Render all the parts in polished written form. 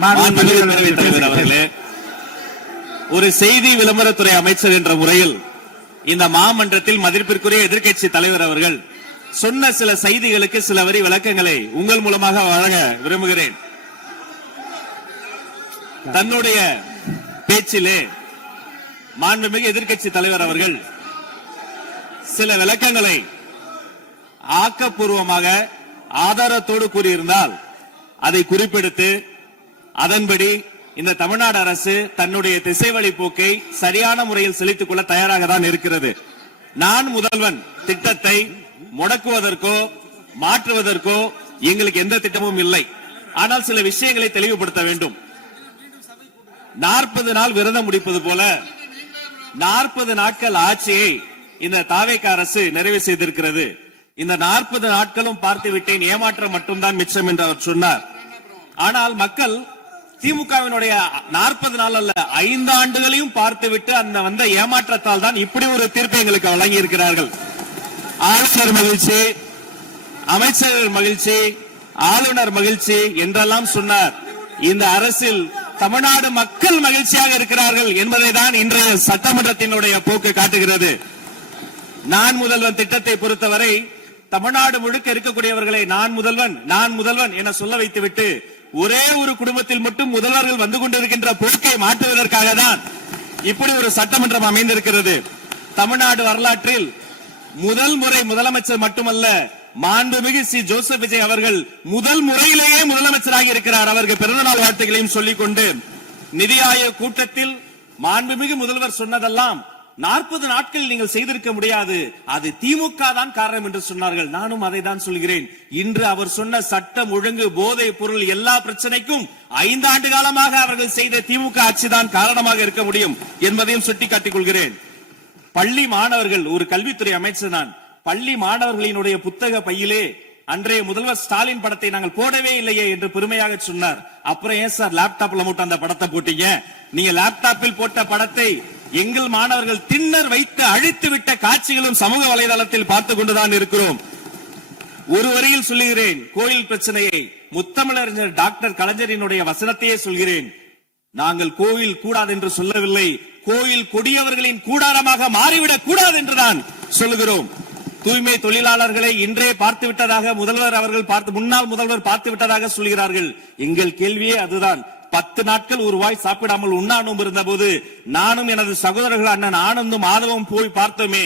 தலைவர் அவர்களே, ஒரு செய்தி விளம்பரத்துறை அமைச்சர் என்ற முறையில் இந்த மாமன்றத்தில் மதிப்பிற்குரிய எதிர்க்கட்சி தலைவர் அவர்கள் சொன்ன சில செய்திகளுக்கு சில வரி விளக்கங்களை உங்கள் மூலமாக வழங்க விரும்புகிறேன். தன்னுடைய பேச்சிலே மாண்புமிகு எதிர்க்கட்சி தலைவர் அவர்கள் சில விளக்கங்களை ஆக்கப்பூர்வமாக ஆதாரத்தோடு கூறியிருந்தால் அதை குறிப்பிடுத்து அதன்படி இந்த தமிழ்நாடு அரசு தன்னுடைய திசைவழி போக்கை சரியான முறையில் செலுத்திக் கொள்ள தயாராக தான் இருக்கிறது. நான் முதல்வன் திட்டத்தை முடக்குவதற்கோ மாற்றுவதற்கோ எங்களுக்கு எந்த திட்டமும் இல்லை. ஆனால் சில விஷயங்களை தெளிவுபடுத்த வேண்டும். 40 நாள் விரதம் முடிப்பது போல 40 நாட்கள் ஆட்சியை இந்த தாவேக அரசு நிறைவு செய்திருக்கிறது. இந்த 40 நாட்களும் பார்த்து விட்டேன், ஏமாற்றம் மட்டும்தான் மிச்சம் என்று அவர் சொன்னார். ஆனால் மக்கள் திமுகவினுடைய 40 நாள் அல்ல 5 ஆண்டுகளையும் பார்த்துவிட்டு அந்த வந்த ஏமாற்றத்தால் தான் இப்படி ஒரு தீர்ப்பை எங்களுக்கு வழங்கி இருக்கிறார்கள். ஆளுநர் மகிழ்ச்சி, அமைச்சர்கள் மகிழ்ச்சி, ஆளுநர் மகிழ்ச்சி என்றெல்லாம் சொன்னார். இந்த அரசில் தமிழ்நாடு மக்கள் மகிழ்ச்சியாக இருக்கிறார்கள் என்பதை தான் இன்றைய சட்டமன்றத்தினுடைய போக்கு காட்டுகிறது. நான் முதல்வன் திட்டத்தை பொறுத்தவரை தமிழ்நாடு முழுக்க இருக்கக்கூடியவர்களை நான் முதல்வன் என சொல்ல வைத்துவிட்டு ஒரே ஒரு குடும்பத்தில் மட்டும் முதல்வர்கள் வந்து கொண்டிருக்கின்ற போக்கை மாற்றுவதற்காக தான் இப்படி ஒரு சட்டமன்றம் அமைந்திருக்கிறது. தமிழ்நாடு வரலாற்றில் முதல் முறை முதலமைச்சர் மட்டுமல்ல, மாண்புமிகு சி ஜோசப் விஜய் அவர்கள் முதல் முறையிலேயே முதலமைச்சராக இருக்கிறார். அவருக்கு பிறந்தநாள் வாழ்த்துக்களையும் சொல்லிக் கொண்டு, நிதி ஆயோக் கூட்டத்தில் மாண்புமிகு முதல்வர் சொன்னதெல்லாம் 40 நாட்கள் நீங்கள் செய்திருக்க முடியாது, அது திமுக தான் காரணம் என்று சொன்னார்கள். நானும் அதை தான் சொல்கிறேன். இன்று அவர் சொன்ன சட்டம் ஒழுங்கு, போதை பொருள் எல்லா பிரச்சனைக்கும் 5 ஆண்டு காலமாக அவர்கள் செய்த திமுக ஆட்சி தான் காரணமாக இருக்க முடியும் என்பதையும் சுட்டிக்காட்டிக் கொள்கிறேன். பள்ளி மாணவர்கள், ஒரு கல்வித்துறை அமைச்சர் நான், பள்ளி மாணவர்களினுடைய புத்தக பையிலே அன்றைய முதல்வர் ஸ்டாலின் படத்தை நாங்கள் போடவே இல்லையே என்று பெருமையாக சொன்னார். அப்புறம் ஏன் சார் லேப்டாப்ல மட்டும் அந்த படத்தை போட்டீங்க? நீங்க லேப்டாப்பில் போட்ட படத்தை எங்கள் மாணவர்கள் திண்ணர் வைத்து அழித்து விட்ட காட்சிகளும் சமூக வலைதளத்தில் பார்த்துக் கொண்டுதான் இருக்கிறோம். ஒரு வரியில் சொல்லுகிறேன், கோயில் பிரச்சனையை முத்தமிழறிஞர் டாக்டர் கலைஞரினுடைய வசனத்தையே சொல்கிறேன். நாங்கள் கோயில் கூடாது என்று சொல்லவில்லை, கோயில் கொடியவர்களின் கூடாரமாக மாறிவிடக் கூடாது என்றுதான் சொல்லுகிறோம். தூய்மை தொழிலாளர்களை இன்றே பார்த்து விட்டதாக முன்னாள் முதல்வர் பார்த்து விட்டதாக சொல்கிறார்கள். எங்கள் கேள்வியே அதுதான். 10 நாட்கள் ஒரு வாய் சாப்பிடாமல் உண்ணாணும் இருந்த போது நானும் எனது சகோதரர்கள் அண்ணன் ஆனந்தும் ஆதவும் போய் பார்த்தோமே.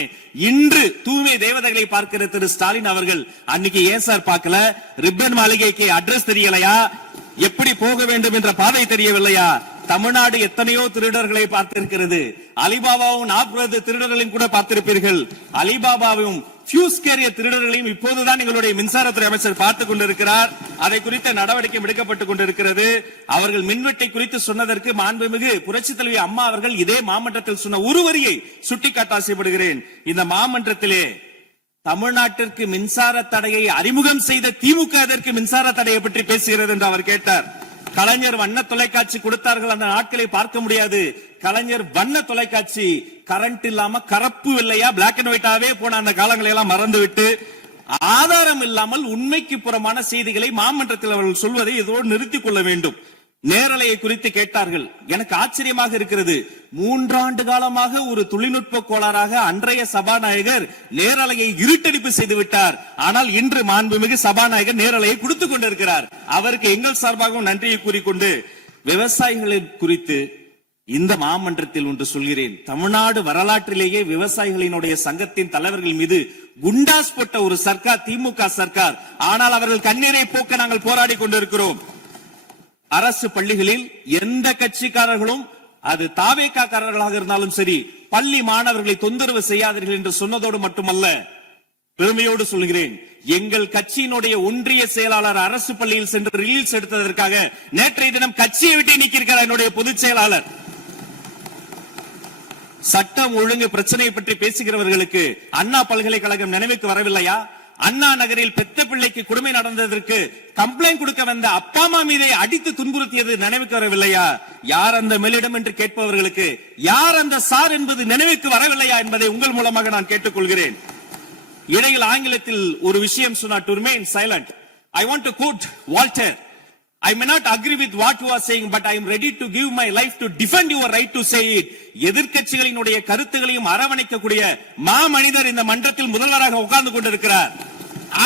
இன்று தூய்மை தேவதைகளை பார்க்கிற திரு ஸ்டாலின் அவர்கள் அன்னைக்கு ஏன் சார் பார்க்கல? ரிப்பன் மாளிகைக்கு அட்ரஸ் தெரியலையா? எப்படி போக வேண்டும் என்ற பாதை தெரியவில்லையா? தமிழ்நாடு எத்தனையோ திருடர்களை பார்த்திருக்கிறது. அலிபாபாவும் 40 திருடர்களையும் கூட பார்த்திருப்பீர்கள். அலிபாபாவும் பியூஸ் கேரிய திருடர்களையும் இப்போதுதான் எங்களுடைய மின்சாரத்துறை அமைச்சர் பார்த்துக் கொண்டிருக்கிறார். அதை குறித்த நடவடிக்கை எடுக்கப்பட்டுக் கொண்டிருக்கிறது. அவர்கள் மின்வெட்டை குறித்து சொன்னதற்கு மாண்புமிகு புரட்சித் தலைவி அம்மா அவர்கள் இதே மாமன்றத்தில் சொன்ன ஒரு வரியை சுட்டிக்காட்ட ஆசைப்படுகிறேன். இந்த மாமன்றத்திலே தமிழ்நாட்டிற்கு மின்சார தடையை அறிமுகம் செய்த திமுக அதற்கு மின்சார தடையை பற்றி பேசுகிறது என்று அவர் கேட்டார். கலைஞர் வண்ண தொலைக்காட்சி கொடுத்தார்கள், அந்த நாட்களை பார்க்க முடியாது. கலைஞர் வண்ண தொலைக்காட்சி கரண்ட் இல்லாம கரப்பு இல்லையா, பிளாக் அண்ட் ஒயிட்டாவே போன அந்த காலங்களை எல்லாம் மறந்துவிட்டு ஆதாரம் இல்லாமல் உண்மைக்கு புறமான செய்திகளை மாமன்றத்தில் அவர்கள் சொல்வதை இதோடு நிறுத்திக் கொள்ள வேண்டும். நேரலையை குறித்து கேட்டார்கள். எனக்கு ஆச்சரியமாக இருக்கிறது. 3 ஆண்டு காலமாக ஒரு தொழில்நுட்ப கோளாறாக அன்றைய சபாநாயகர் நேரலையை இருட்டடிப்பு செய்து விட்டார். ஆனால் இன்று மாண்புமிகு சபாநாயகர் நேரலையை கொடுத்துக் கொண்டிருக்கிறார். அவருக்கு எங்கள் சார்பாகவும் நன்றியை கூறிக்கொண்டு, விவசாயிகளை குறித்து இந்த மாமன்றத்தில் ஒன்று சொல்கிறேன். தமிழ்நாடு வரலாற்றிலேயே விவசாயிகளினுடைய சங்கத்தின் தலைவர்கள் மீது குண்டாஸ் போட்ட ஒரு சர்க்கார் திமுக சர்க்கார். ஆனால் அவர்கள் கண்ணீரை போக்க நாங்கள் போராடி கொண்டிருக்கிறோம். அரசு பள்ளிகளில் எந்த கட்சிக்காரர்களும், அது தாவேகாரர்களாக இருந்தாலும் சரி, பள்ளி மாணவர்களை தொந்தரவு செய்யாதீர்கள் என்று சொன்னதோடு மட்டுமல்ல, பெருமையோடு சொல்கிறேன், எங்கள் கட்சியினுடைய ஒன்றிய செயலாளர் அரசு பள்ளியில் சென்று ரீல்ஸ் எடுத்ததற்காக நேற்றைய தினம் கட்சியை விட்டு நீக்கியிருக்கிறார் என்னுடைய பொதுச் செயலாளர். சட்டம் ஒழுங்கு பிரச்சனை பற்றி பேசுகிறவர்களுக்கு அண்ணா பல்கலைக்கழகம் நினைவுக்கு வரவில்லையா? அண்ணா நகரில் பெத்த பிள்ளைக்கு கொடுமை நடந்ததற்கு கம்ப்ளைண்ட் கொடுக்க வந்த அப்பா அம்மா மீதே அடித்து துன்புறுத்தியது நினைவுக்கு வரவில்லையா? யார் அந்த மேலிடம் என்று கேட்பவர்களுக்கு யார் அந்த சார் என்பது நினைவுக்கு வரவில்லையா என்பதை உங்கள் மூலமாக நான் கேட்டுக்கொள்கிறேன். இடையில் ஆங்கிலத்தில் ஒரு விஷயம் சொன்னார், to remain silent. I want to quote Walter. I may not agree with what you are saying, but I am ready to give my life to defend your right to say it. எதிர்க்கட்சிகளினுடைய கருத்துகளையும் அரவணைக்கக்கூடிய மாமனிதர் இந்த மன்றத்தில் முதல்வராக உட்கார்ந்து கொண்டிருக்கிறார்.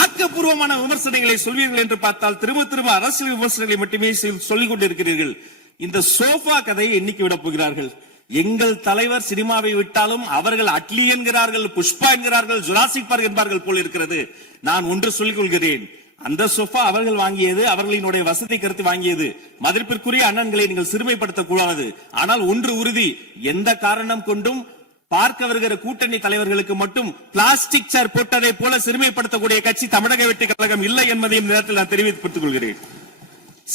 ஆக்கப்பூர்வமான விமர்சனங்களை சொல்வீர்கள் என்று பார்த்தால் திரும்ப அரசியல் விமர்சனங்களை மட்டுமே சொல்லிக் கொண்டிருக்கிறீர்கள். இந்த சோஃபா கதையை என்னைக்கு விட போகிறார்கள்? எங்கள் தலைவர் சினிமாவை விட்டாலும் அவர்கள் அட்லி என்கிறார்கள், புஷ்பா என்கிறார்கள், ஜுராசிக் பார்க் என்பார்கள் போல் இருக்கிறது. நான் ஒன்று சொல்லிக் கொள்கிறேன், அந்த சோஃபா அவர்கள் வாங்கியது, அவர்களினுடைய வசதி கருத்து வாங்கியது. மதிப்பிற்குரிய அண்ணன்களை நீங்கள் சிறுமைப்படுத்தக் கூடாது. ஆனால் ஒன்று உறுதி, எந்த காரணம் கொண்டும் பார்க்க வருகிற கூட்டணி தலைவர்களுக்கு மட்டும் பிளாஸ்டிக் சேர் போட்டதை போல சிறுமைப்படுத்தக்கூடிய கட்சி தமிழக வெற்றிக் கழகம் இல்லை என்பதையும் நேரத்தில் நான் தெரிவித்துக் கொள்கிறேன்.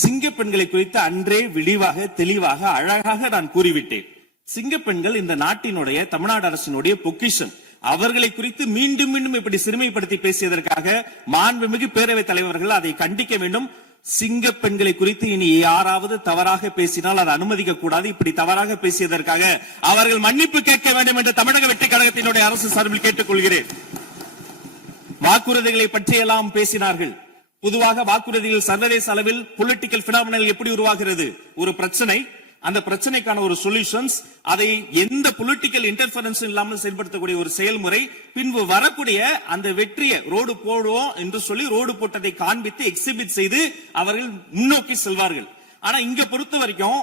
சிங்க பெண்களை குறித்து அன்றே விரிவாக தெளிவாக அழகாக நான் கூறிவிட்டேன். சிங்க பெண்கள் இந்த நாட்டினுடைய தமிழ்நாடு அரசினுடைய பொக்கிஷன். அவர்களை குறித்து மீண்டும் மீண்டும் இப்படி சிறுமைப்படுத்தி பேசியதற்காக மாண்புமிகு பேரவைத் தலைவர்கள் அதை கண்டிக்க வேண்டும். சிங்க பெண்களை குறித்து இனி யாராவது தவறாக பேசினால் அதை அனுமதிக்க கூடாது. இப்படி தவறாக பேசியதற்காக அவர்கள் மன்னிப்பு கேட்க வேண்டும் என்று தமிழக வெற்றி கழகத்தினுடைய அரசு சார்பில் கேட்டுக் கொள்கிறேன். வாக்குறுதிகளை பற்றியெல்லாம் பேசினார்கள். பொதுவாக வாக்குறுதிகள் சர்வதேச அளவில் பொலிட்டிக்கல் பினாமினல் எப்படி உருவாகிறது? ஒரு பிரச்சனை, அந்த பிரச்சனைக்கான ஒரு சொல்யூஷன்ஸ், அதை எந்த பொலிட்டிக்கல் இன்டர்ஃபரன்ஸ் இல்லாமல் செயல்படுத்தக்கூடிய ஒரு செயல்முறை, பின்பு வரக்கூடிய அந்த வெற்றியை ரோடு போடுவோம் என்று சொல்லி ரோடு போட்டதை காண்பித்து எக்ஸிபிட் செய்து அவர்கள் முன்னோக்கி செல்வார்கள். ஆனா இங்க பொறுத்த வரைக்கும்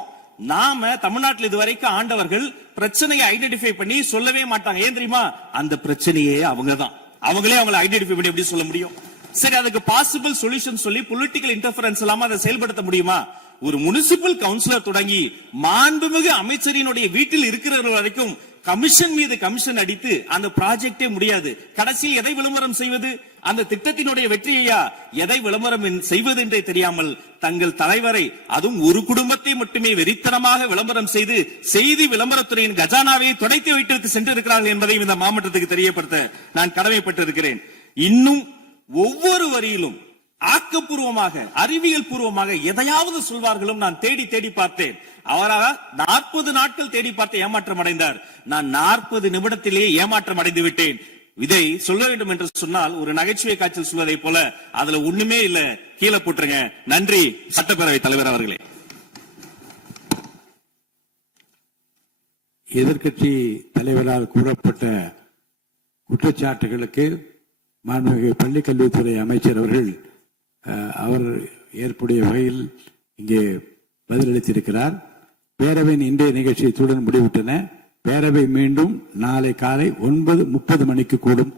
நாம தமிழ்நாட்டில் இதுவரைக்கும் ஆண்டவர்கள் பிரச்சனையை ஐடென்டிஃபை பண்ணி சொல்லவே மாட்டாங்க. ஏன் தெரியுமா? அந்த பிரச்சனையே அவங்கதான், அவங்களே அவங்களை ஐடென்டிஃபை பண்ணி எப்படி சொல்ல முடியும்? சரி, அதுக்கு பாசிபிள் சொல்யூஷன் சொல்லி பொலிட்டிக்கல் இன்டர்ஃபரன்ஸ் இல்லாம அதை செயல்படுத்த முடியுமா? ஒரு முனிசிபல் கவுன்சிலர் தொடங்கி மாண்புமிகு அமைச்சரினுடைய வீட்டில் இருக்கிறவர்கள் வரைக்கும் கமிஷன் மீது கமிஷன் அடித்து அந்த ப்ராஜெக்டே முடியாது. கடைசியில் எதை விளம்பரம் செய்வது? அந்த திட்டத்தினுடைய வெற்றியையா எதை விளம்பரம் செய்வது என்றே தெரியாமல் தங்கள் தலைவரை, அதுவும் ஒரு குடும்பத்தை மட்டுமே வெறித்தனமாக விளம்பரம் செய்து செய்தி விளம்பரத்துறையின் கஜானாவை துடைத்து வைத்து சென்றிருக்கிறார்கள் என்பதையும் இந்த மாவட்டத்துக்கு தெரியப்படுத்த நான் கடமைப்பட்டிருக்கிறேன். இன்னும் ஒவ்வொரு வரியிலும் ஆக்கப்பூர்வமாக அறிவியல் பூர்வமாக எதையாவது சொல்வார்களும் நான் தேடி தேடி பார்த்தேன். அவராக 40 நாட்கள் தேடி பார்த்து ஏமாற்றம் அடைந்தார். நான் 40 நிமிடத்திலேயே ஏமாற்றம் அடைந்து விட்டேன். இதை சொல்ல வேண்டும் என்று சொன்னால் ஒரு நகைச்சுவை காட்சியில் சொல்வதை போல அதுல ஒண்ணுமே இல்ல, கீழே போட்டுருங்க. நன்றி சட்டப்பேரவை தலைவர் அவர்களே. எதிர்க்கட்சி தலைவரால் கூறப்பட்ட குற்றச்சாட்டுகளுக்கு மாண்புமிகு பள்ளி கல்வித்துறை அமைச்சர் அவர்கள் அவர் ஏற்புடைய வகையில் இங்கே பதிலளித்திருக்கிறார். பேரவையின் இன்றைய நிகழ்ச்சி இத்துடன் முடிவுற்றன. பேரவை மீண்டும் நாளை காலை 9:30 மணிக்கு கூடும்.